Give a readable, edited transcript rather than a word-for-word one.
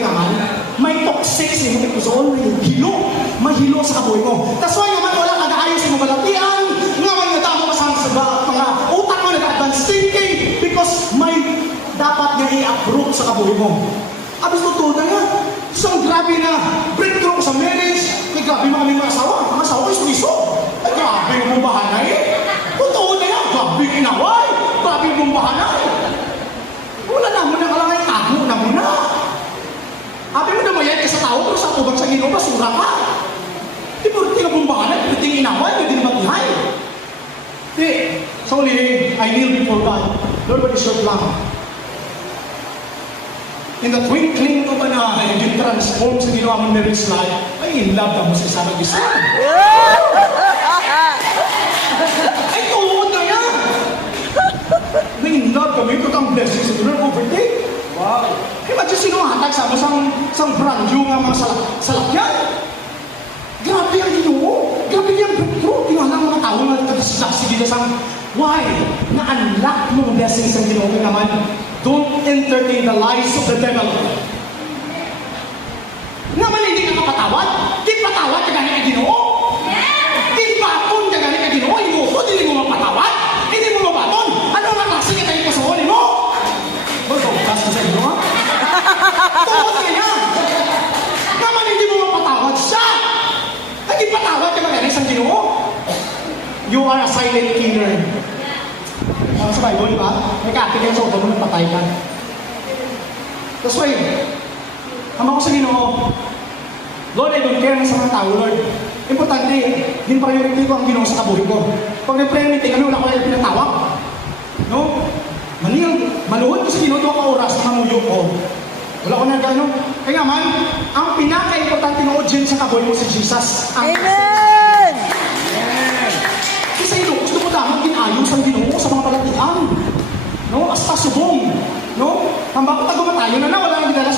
kay naman, may toxic sa imo ikuson, may hilo sa kabuhi mo. Tas why naman wala nag-aayos sa mga balatian, nga may natamo ka sa mga utak mo nag-advance thinking because may dapat nga i-approve sa kabuhi mo. Abis totoo na nga, isang grabe na breakthrough sa marriage, may grabe mga mga asawa ko iso-iso. Ay grabe yung bumbahanay eh. Totoo na nga, grabe yung inaway, grabe yung bumbahanay. Wala na mo na kalangay, tago na mo na. Abi mo na mayay ka sa tao, pero sa tubang sa Ginoo, basura ka. Di mo rin tinabumbahanay, pero inaway, hindi na matihay. Di, sa uli, I kneel before God. Lord, what is your plan? In the twinkling of an eye, you transform sa ginawa mong marriage life, ay in love ka mo sa isang isa. Ay, tuod na yan! May in love kami, ito ang blessing sa tunay overtake. Wow! Imagine sino hatag sa mo sang brand new nga mga salakyan. Grabe ang Ginoo. Grabe yung breakthrough. Tinahalang mga tao na nagkakasaksi dito sa why? Na-unlock mo ang blessings ang Ginoo kaya naman. Don't entertain the lies of the devil. Naman hindi ka kapatawad? Di patawad ka gani ka Ginoo? Di baton ka gani ka Ginoo? Hindi mo mapatawad? Hindi mo mabaton? Ano ang klase ka tayo pasohonin mo? Kasi sa inyo, ha? Tungkol na yan! Naman hindi mo mapatawad siya! Hindi patawad ka magaling sa Ginoo? You are a silent killer. Sa Bible, di ba? May kapit yan sa ulo mo, nagpatay ka. That's why, hama ko sa Ginoo, Lord, I don't care na sa mga tao, Lord. Importante, yung priority ko ang Ginoo sa kabuhi ko. Pag may priority, kami wala ko lang pinatawag. No? Manuhod ko sa Ginoo, doon ka oras na mamuyo ko. Wala ko na gano'n. Kaya nga man, ang pinaka-importante ng audience sa kabuhi mo si Jesus. Amen! Kasi ito, gusto mo dapat ginayos ang Ginoo sa mga palatian. No? As pasubong. No? Hamba ko tayo na wala nang ginala